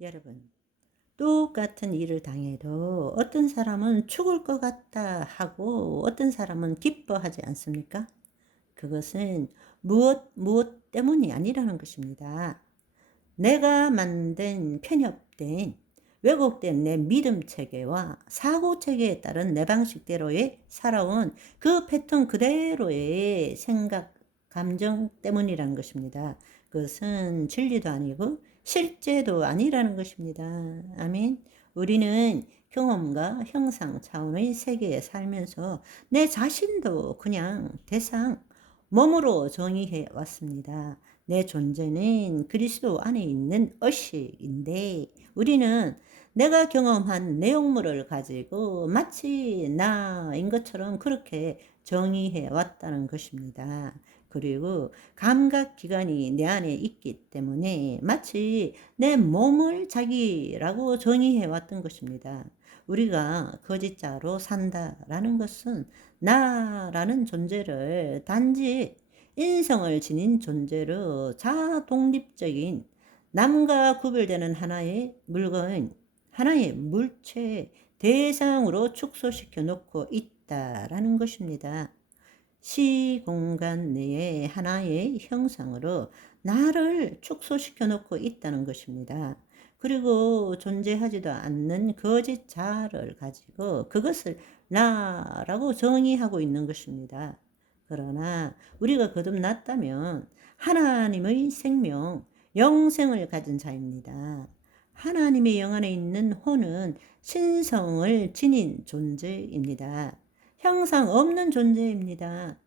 여러분, 똑같은 일을 당해도 어떤 사람은 죽을 것 같다 하고 어떤 사람은 기뻐하지 않습니까? 그것은 무엇 때문이 아니라는 것입니다. 내가 만든 편협된 왜곡된 내 믿음 체계와 사고 체계에 따른 내 방식대로의 살아온 그 패턴 그대로의 생각, 감정 때문이라는 것입니다. 그것은 진리도 아니고 실제도 아니라는 것입니다. 아멘. 우리는 경험과 형상 차원의 세계에 살면서 내 자신도 그냥 대상, 몸으로 정의해 왔습니다. 내 존재는 그리스도 안에 있는 의식인데 우리는 내가 경험한 내용물을 가지고 마치 나인 것처럼 그렇게 정의해 왔다는 것입니다. 그리고 감각기관이 내 안에 있기 때문에 마치 내 몸을 자기라고 정의해 왔던 것입니다. 우리가 거짓자로 산다라는 것은 나라는 존재를 단지 인성을 지닌 존재로 자독립적인 남과 구별되는 하나의 물건, 하나의 물체, 대상으로 축소시켜 놓고 있다라는 것입니다. 시공간 내에 하나의 형상으로 나를 축소시켜 놓고 있다는 것입니다. 그리고 존재하지도 않는 거짓 자를 가지고 그것을 나라고 정의하고 있는 것입니다. 그러나 우리가 거듭났다면 하나님의 생명, 영생을 가진 자입니다. 하나님의 영 안에 있는 혼은 신성을 지닌 존재입니다. 형상 없는 존재입니다.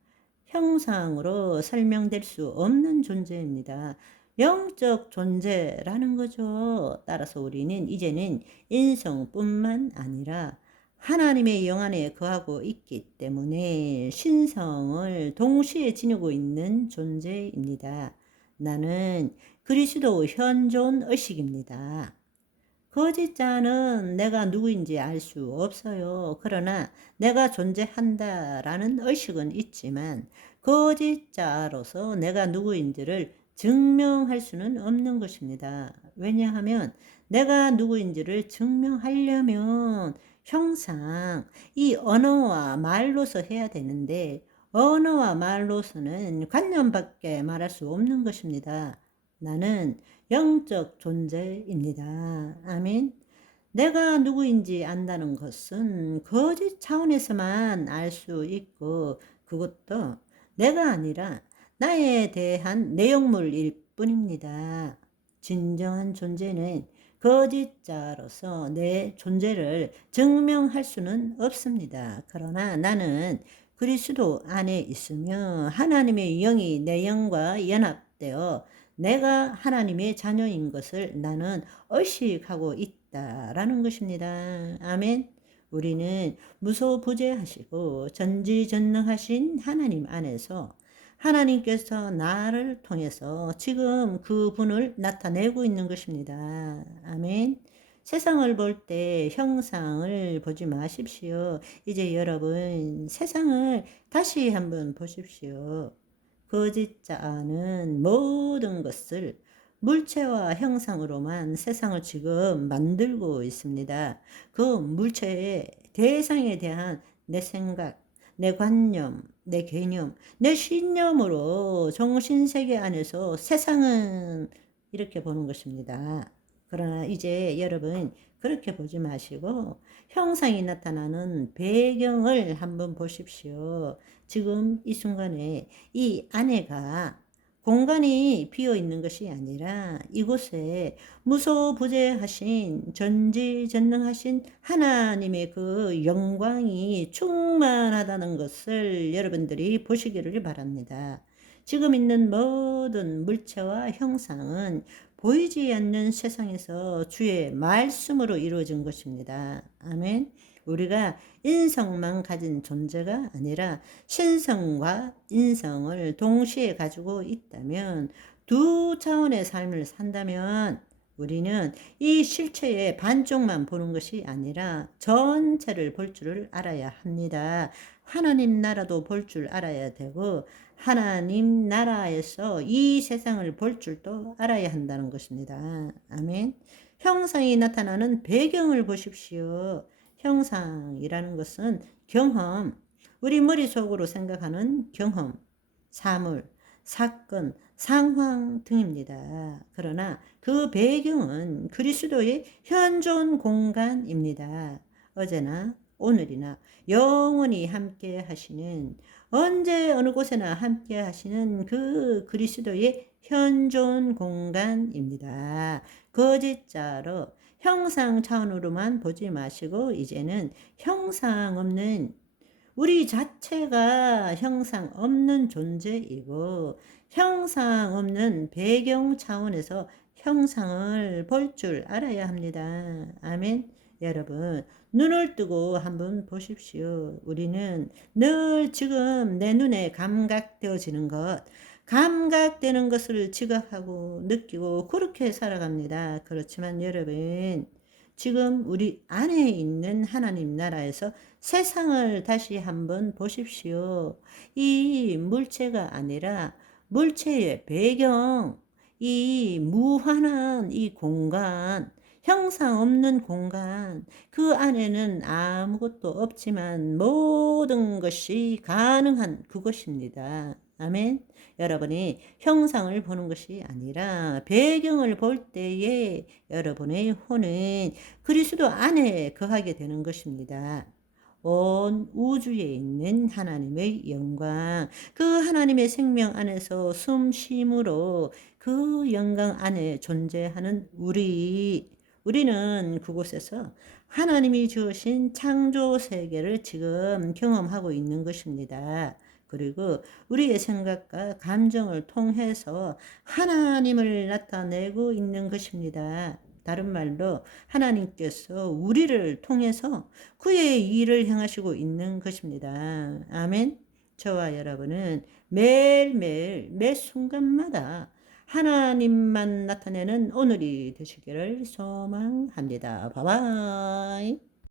형상으로 설명될 수 없는 존재입니다. 영적 존재라는 거죠. 따라서 우리는 이제는 인성뿐만 아니라 하나님의 영 안에 거하고 있기 때문에 신성을 동시에 지니고 있는 존재입니다. 나는 그리스도 현존 의식입니다. 거짓자는 내가 누구인지 알 수 없어요. 그러나 내가 존재한다라는 의식은 있지만 거짓자로서 내가 누구인지를 증명할 수는 없는 것입니다. 왜냐하면 내가 누구인지를 증명하려면 형상 이 언어와 말로서 해야 되는데 언어와 말로서는 관념밖에 말할 수 없는 것입니다. 나는 영적 존재입니다. 아멘. 내가 누구인지 안다는 것은 거짓 차원에서만 알 수 있고 그것도 내가 아니라 나에 대한 내용물일 뿐입니다. 진정한 존재는 거짓자로서 내 존재를 증명할 수는 없습니다. 그러나 나는 그리스도 안에 있으며 하나님의 영이 내 영과 연합되어 내가 하나님의 자녀인 것을 나는 의식하고 있다라는 것입니다. 아멘. 우리는 무소부재하시고 전지전능하신 하나님 안에서 하나님께서 나를 통해서 지금 그분을 나타내고 있는 것입니다. 아멘. 세상을 볼 때 형상을 보지 마십시오. 이제 여러분 세상을 다시 한번 보십시오. 거짓자는 모든 것을 물체와 형상으로만 세상을 지금 만들고 있습니다. 그 물체의 대상에 대한 내 생각, 내 관념, 내 개념, 내 신념으로 정신세계 안에서 세상은 이렇게 보는 것입니다. 그러나 이제 여러분 그렇게 보지 마시고 형상이 나타나는 배경을 한번 보십시오. 지금 이 순간에 이 안에가 공간이 비어 있는 것이 아니라 이곳에 무소부재하신 전지전능하신 하나님의 그 영광이 충만하다는 것을 여러분들이 보시기를 바랍니다. 지금 있는 모든 물체와 형상은 보이지 않는 세상에서 주의 말씀으로 이루어진 것입니다. 아멘. 우리가 인성만 가진 존재가 아니라 신성과 인성을 동시에 가지고 있다면 두 차원의 삶을 산다면 우리는 이 실체의 반쪽만 보는 것이 아니라 전체를 볼 줄을 알아야 합니다. 하나님 나라도 볼 줄 알아야 되고 하나님 나라에서 이 세상을 볼 줄도 알아야 한다는 것입니다. 아멘. 형상이 나타나는 배경을 보십시오. 형상이라는 것은 경험, 우리 머릿속으로 생각하는 경험, 사물, 사건, 상황 등입니다. 그러나 그 배경은 그리스도의 현존 공간입니다. 어제나 오늘이나 영원히 함께 하시는, 언제 어느 곳에나 함께 하시는 그 그리스도의 현존 공간입니다. 거짓자로 형상 차원으로만 보지 마시고 이제는 형상 없는, 우리 자체가 형상 없는 존재이고 형상 없는 배경 차원에서 형상을 볼 줄 알아야 합니다. 아멘. 여러분, 눈을 뜨고 한번 보십시오. 우리는 늘 지금 내 눈에 감각되어지는 것, 감각되는 것을 지각하고 느끼고 그렇게 살아갑니다. 그렇지만 여러분, 지금 우리 안에 있는 하나님 나라에서 세상을 다시 한번 보십시오. 이 물체가 아니라 물체의 배경, 이 무한한 이 공간, 형상 없는 공간, 그 안에는 아무것도 없지만 모든 것이 가능한 그것입니다. 아멘. 여러분이 형상을 보는 것이 아니라 배경을 볼 때에 여러분의 혼은 그리스도 안에 거하게 되는 것입니다. 온 우주에 있는 하나님의 영광, 그 하나님의 생명 안에서 숨쉼으로 그 영광 안에 존재하는 우리는 그곳에서 하나님이 주신 창조 세계를 지금 경험하고 있는 것입니다. 그리고 우리의 생각과 감정을 통해서 하나님을 나타내고 있는 것입니다. 다른 말로 하나님께서 우리를 통해서 그의 일을 행하시고 있는 것입니다. 아멘. 저와 여러분은 매일매일 매 순간마다 하나님만 나타내는 오늘이 되시기를 소망합니다. 바이바이.